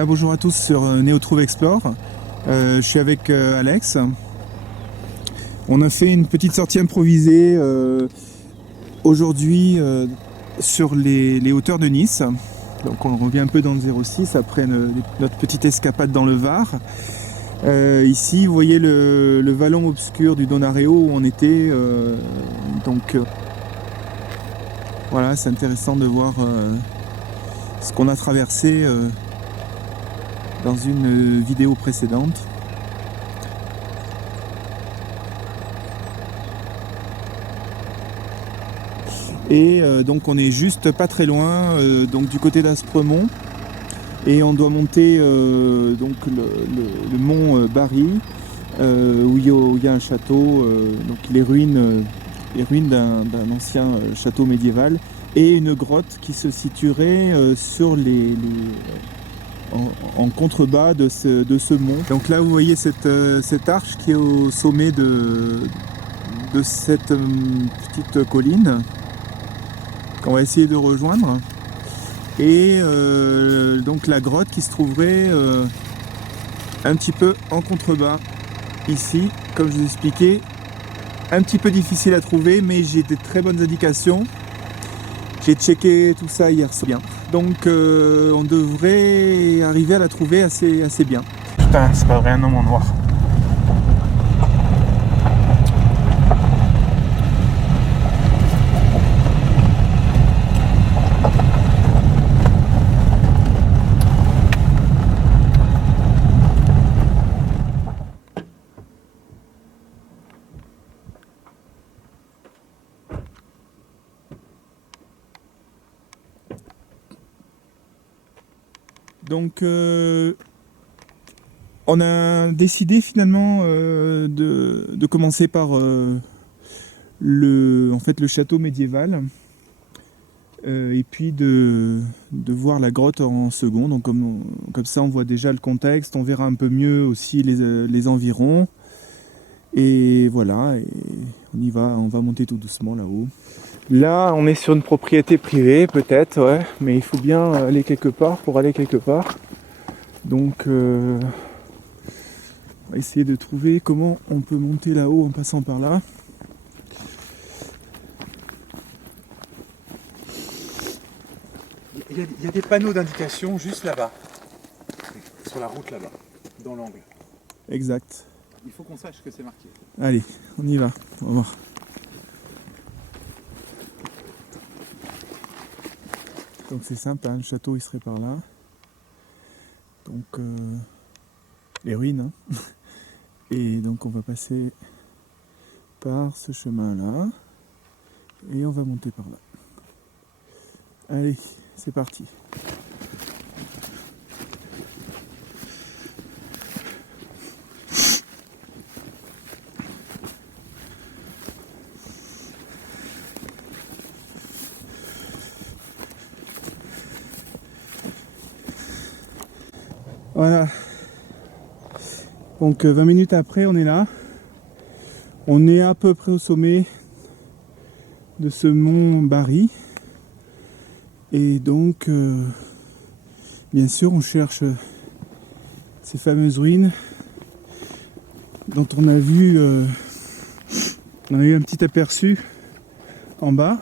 Voilà, bonjour à tous sur NeoTrouve Explore. Je suis avec Alex. On a fait une petite sortie improvisée aujourd'hui sur les hauteurs de Nice. Donc on revient un peu dans le 06 après notre petite escapade dans le Var. Ici, vous voyez le vallon obscur du Donareo où on était. Voilà, c'est intéressant de voir ce qu'on a traversé dans une vidéo précédente. Et donc on est juste pas très loin donc du côté d'Aspremont et on doit monter donc le mont Barry où il y a un château, donc les ruines d'un ancien château médiéval et une grotte qui se situerait sur en contrebas de ce mont. Donc là vous voyez cette arche qui est au sommet de cette petite colline qu'on va essayer de rejoindre. Et donc la grotte qui se trouverait un petit peu en contrebas ici, comme je vous expliquais, un petit peu difficile à trouver, mais j'ai des très bonnes indications. J'ai checké tout ça hier soir. Donc on devrait arriver à la trouver assez bien. Putain, c'est pas vrai, un homme en noir. Donc on a décidé finalement de commencer par le château médiéval et puis de voir la grotte en second. Donc comme ça on voit déjà le contexte, on verra un peu mieux aussi les environs. Et voilà, et on va monter tout doucement là-haut. Là, on est sur une propriété privée, peut-être, ouais, mais il faut bien aller quelque part pour aller quelque part. Donc, on va essayer de trouver comment on peut monter là-haut en passant par là. Il y a des panneaux d'indication juste là-bas, sur la route là-bas, dans l'angle. Exact. Il faut qu'on sache que c'est marqué. Allez, on y va, on va voir. Donc c'est simple, hein, le château il serait par là. Donc les ruines. Hein. Et donc on va passer par ce chemin-là. Et on va monter par là. Allez, c'est parti. Voilà. Donc 20 minutes après, on est là. On est à peu près au sommet de ce mont Barry. Et donc, bien sûr, on cherche ces fameuses ruines dont on a vu, on a eu un petit aperçu en bas.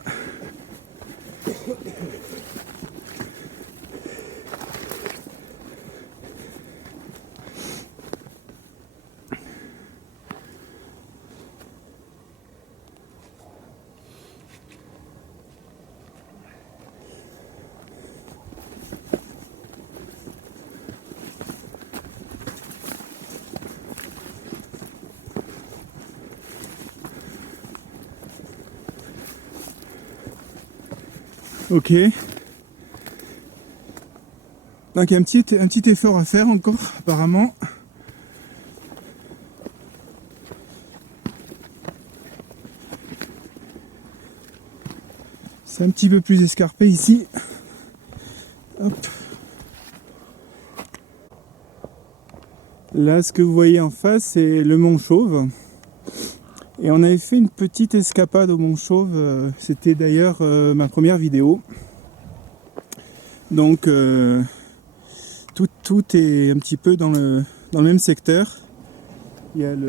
Ok. Donc il y a un petit effort à faire encore apparemment. C'est un petit peu plus escarpé ici. Hop. Là, ce que vous voyez en face, c'est le Mont Chauve. Et on avait fait une petite escapade au Mont Chauve. C'était d'ailleurs ma première vidéo. Donc, tout est un petit peu dans le même secteur. Il y a le...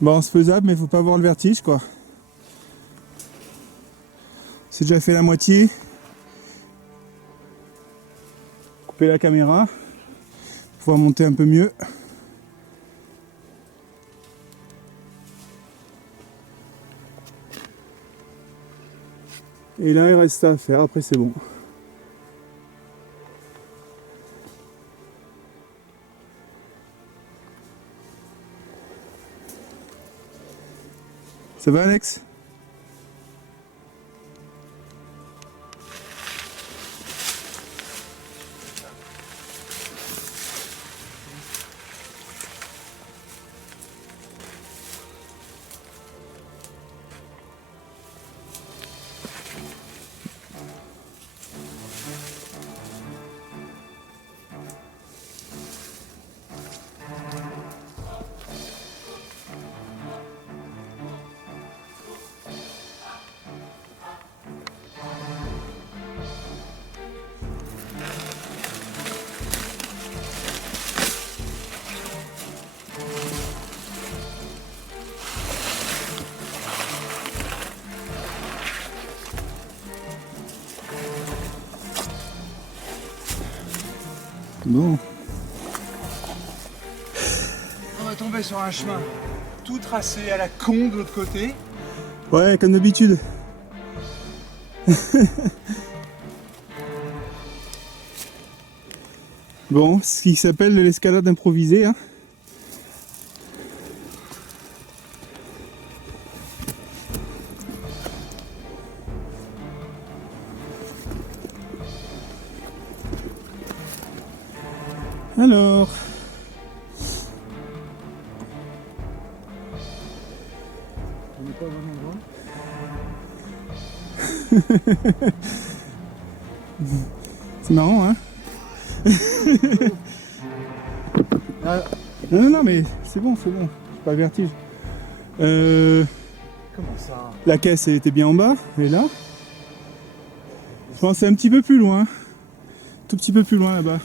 Bon, c'est faisable, mais il faut pas avoir le vertige, quoi. C'est déjà fait la moitié. Couper la caméra. Pouvoir monter un peu mieux. Et là, il reste ça à faire. Après, c'est bon. Ça va, Alex? Bon. On va tomber sur un chemin tout tracé à la con de l'autre côté. Ouais, comme d'habitude. Bon, ce qui s'appelle l'escalade improvisée, hein. Alors, On n'est pas vraiment loin. c'est marrant, hein. Ah, Non, mais c'est bon, j'ai pas le vertige. comment ça? La caisse elle était bien en bas, elle est là. Je pense que c'est un petit peu plus loin. Tout petit peu plus loin là-bas.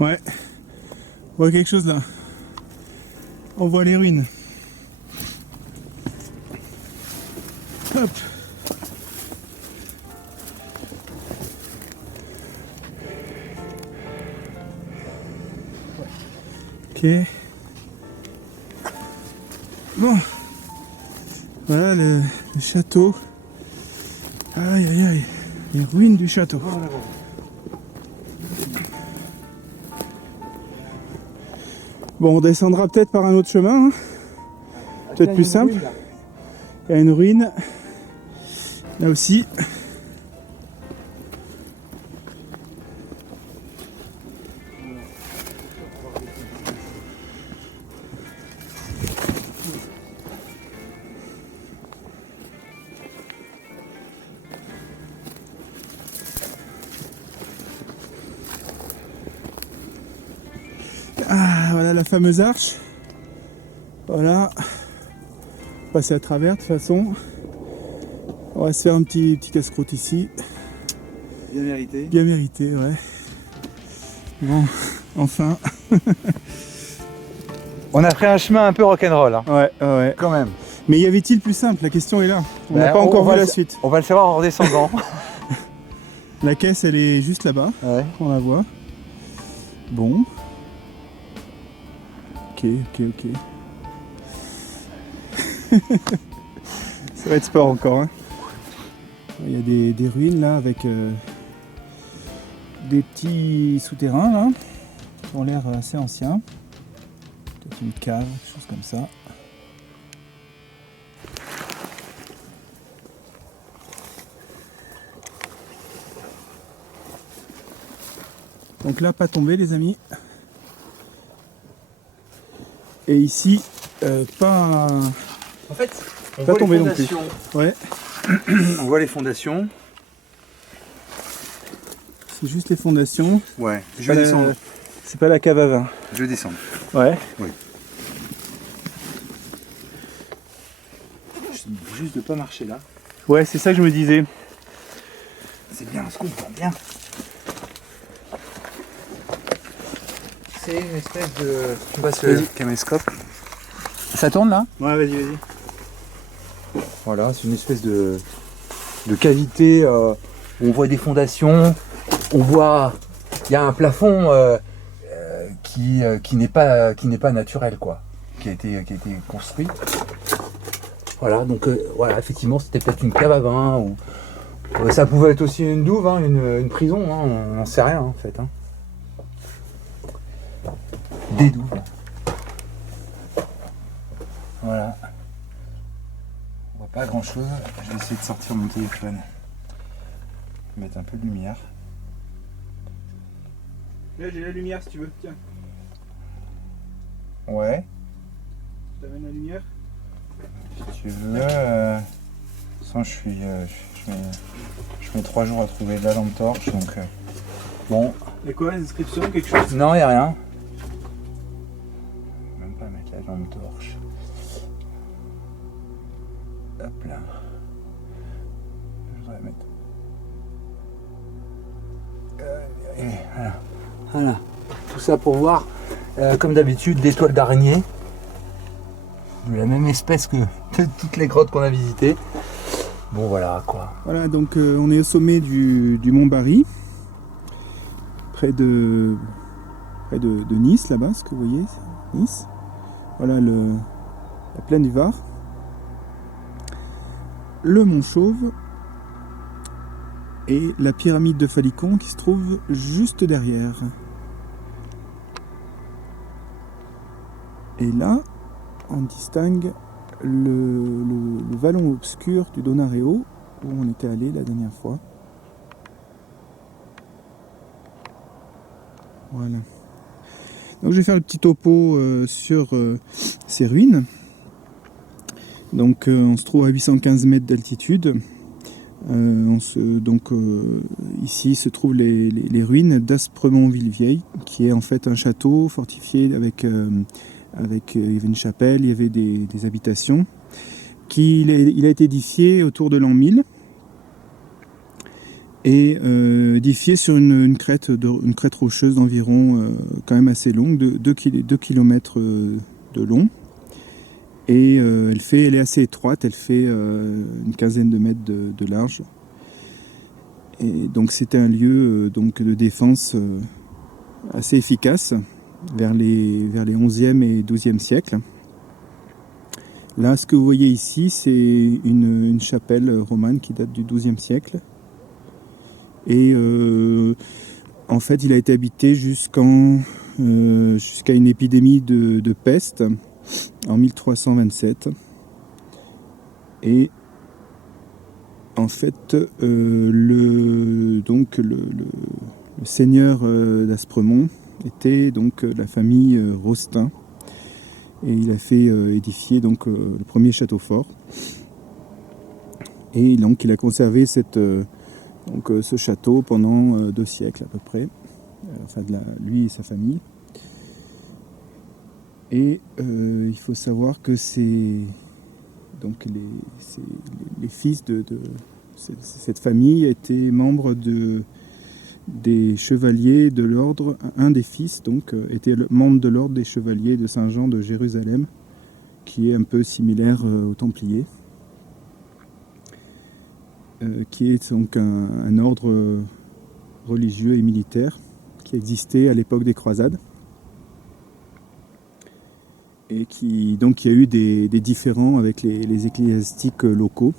Ouais, on voit quelque chose là. On voit les ruines. Hop. Ok. Bon. Voilà le château. Aïe aïe aïe. Les ruines du château. Voilà. Bon, on descendra peut-être par un autre chemin, hein. Peut-être plus simple. Il y a une ruine. Là aussi. Ah, voilà la fameuse arche. Voilà. On va passer à travers de toute façon. On va se faire un petit casse-croûte ici. Bien mérité. Bien mérité, ouais. Bon, enfin. On a pris un chemin un peu rock'n'roll, hein. Ouais, ouais. Quand même. Mais y avait-il plus simple? La question est là. On n'a Ben, pas encore vu va la le- suite. On va le savoir en redescendant. La caisse, elle est juste là-bas. Ouais. On la voit. Bon. Ok, ok, ok. Ça va être sport encore, hein. Il y a des ruines là avec des petits souterrains là qui ont l'air assez anciens. Peut-être une cave, quelque chose comme ça. Donc là, pas tombé les amis. Et ici, pas... En fait, on Pas voit tombé les non plus. fondations. Ouais, On voit les fondations. c'est juste les fondations. Ouais. Je Pas vais la- descendre. C'est pas la cave à vin. Je vais descendre. Ouais. Oui. Juste de pas marcher là. Ouais, c'est ça que je me disais. C'est bien, on se comprend bien. C'est une espèce de... Tu passes le caméscope. Ça tourne là? Ouais, vas-y, vas-y. Voilà, c'est une espèce de cavité où on voit des fondations, on voit... Il y a un plafond qui n'est pas naturel, quoi, qui a été construit. Voilà, donc voilà, effectivement, c'était peut-être une cave à vin, ou ça pouvait être aussi une douve, hein, une prison, hein, on n'en sait rien en fait. Hein. Des douves. Voilà. On voit pas grand chose. Je vais essayer de sortir mon téléphone. Mettre un peu de lumière. Là, j'ai la lumière si tu veux. Tiens, Ouais. je t'amène la lumière. Si tu veux. Sans, je mets 3 jours à trouver de la lampe torche, donc bon. Et quoi, l'inscription, quelque chose? Non, il n'y a rien. Même pas mettre la lampe torche. Hop là. Je voudrais mettre. Et voilà. Voilà. Tout ça pour voir, comme d'habitude, l'étoile d'araignée. De la même espèce que toutes les grottes qu'on a visitées. Bon, voilà quoi. Voilà, donc on est au sommet du mont Barry, près de Nice, là-bas, ce que vous voyez, c'est Nice. Voilà la plaine du Var. Le mont Chauve et la pyramide de Falicon qui se trouve juste derrière. Et là, on distingue le vallon obscur du Donareo où on était allé la dernière fois. Voilà. Donc je vais faire le petit topo sur ces ruines. Donc on se trouve à 815 mètres d'altitude. Ici se trouvent les ruines d'Aspremont-Villevieille, qui est en fait un château fortifié avec il y avait une chapelle, il y avait des habitations. Il a été édifié autour de l'an 1000 et édifié sur une crête rocheuse d'environ quand même assez longue, de 2 km de long. Et elle est assez étroite, elle fait une quinzaine de mètres de large. Et donc c'était un lieu de défense assez efficace vers les 11e et 12e siècles. Là, ce que vous voyez ici, c'est une chapelle romane qui date du 12e siècle. Et en fait, il a été habité jusqu'à une épidémie de peste en 1327. Et en fait, le seigneur d'Aspremont était donc la famille Rostin. Et il a fait édifier le premier château fort. Et donc il a conservé ce château pendant 2 siècles à peu près. Lui et sa famille. Et il faut savoir que les fils de cette famille étaient membres des chevaliers de l'ordre, un des fils donc était le membre de l'ordre des chevaliers de Saint-Jean de Jérusalem, qui est un peu similaire aux Templiers, qui est donc un ordre religieux et militaire qui existait à l'époque des croisades, et qui donc il y a eu des différends avec les ecclésiastiques locaux,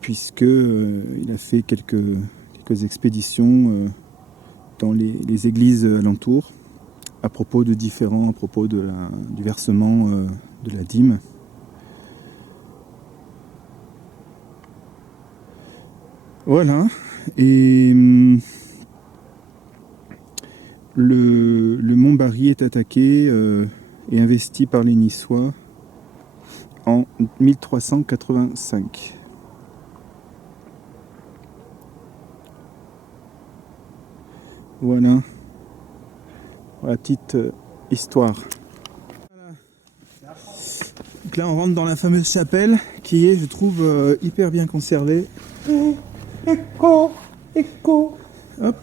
puisque il a fait quelques expéditions dans les églises alentours à propos de différends, à propos du versement de la dîme. Voilà, et le mont Bari est attaqué et investi par les Niçois en 1385. Voilà, pour la petite histoire. Voilà. Donc là on rentre dans la fameuse chapelle qui est, je trouve, hyper bien conservée. Écho, écho. Hop.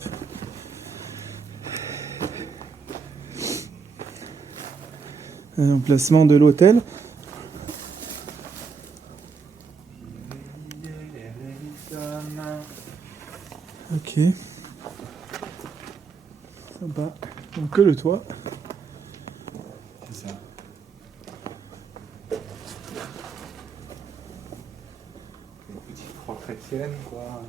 L'emplacement de l'hôtel. Ok. Sympa. Donc que le toit. C'est ça. Une petite croix chrétienne, quoi.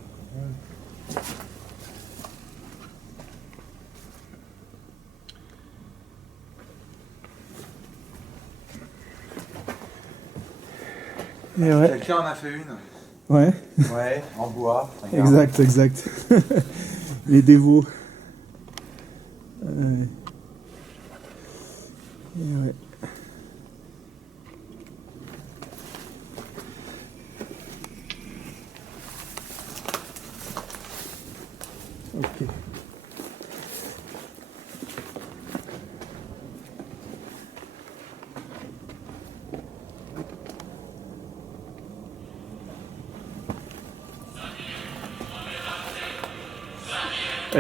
Et ouais. Quelqu'un en a fait une. Ouais. Ouais, en bois. Regarde. Exact, exact. Les dévots. Et ouais. Ok.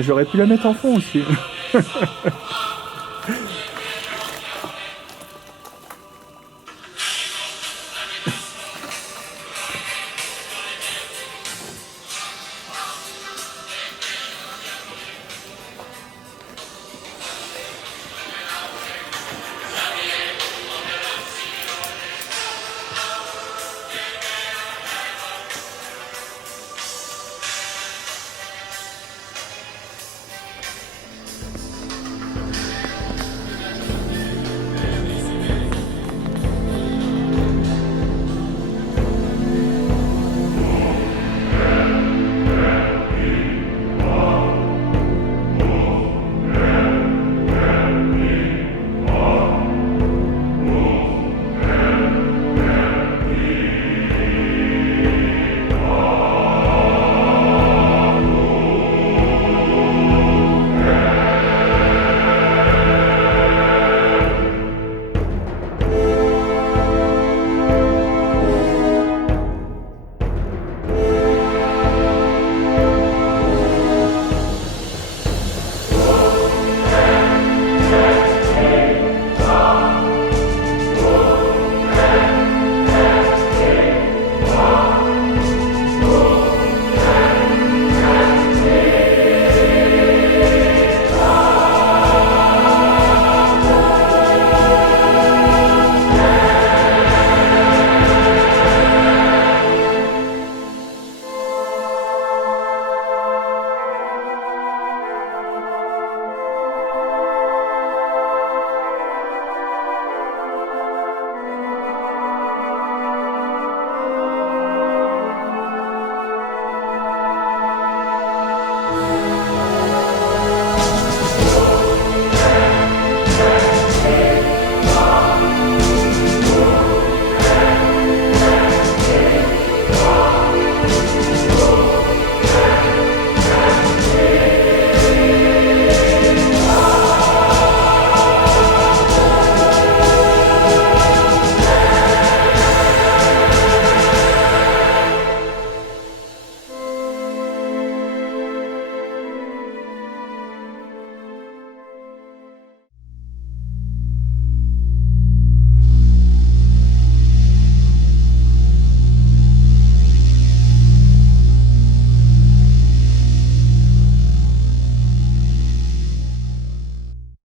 J'aurais pu la mettre en fond aussi.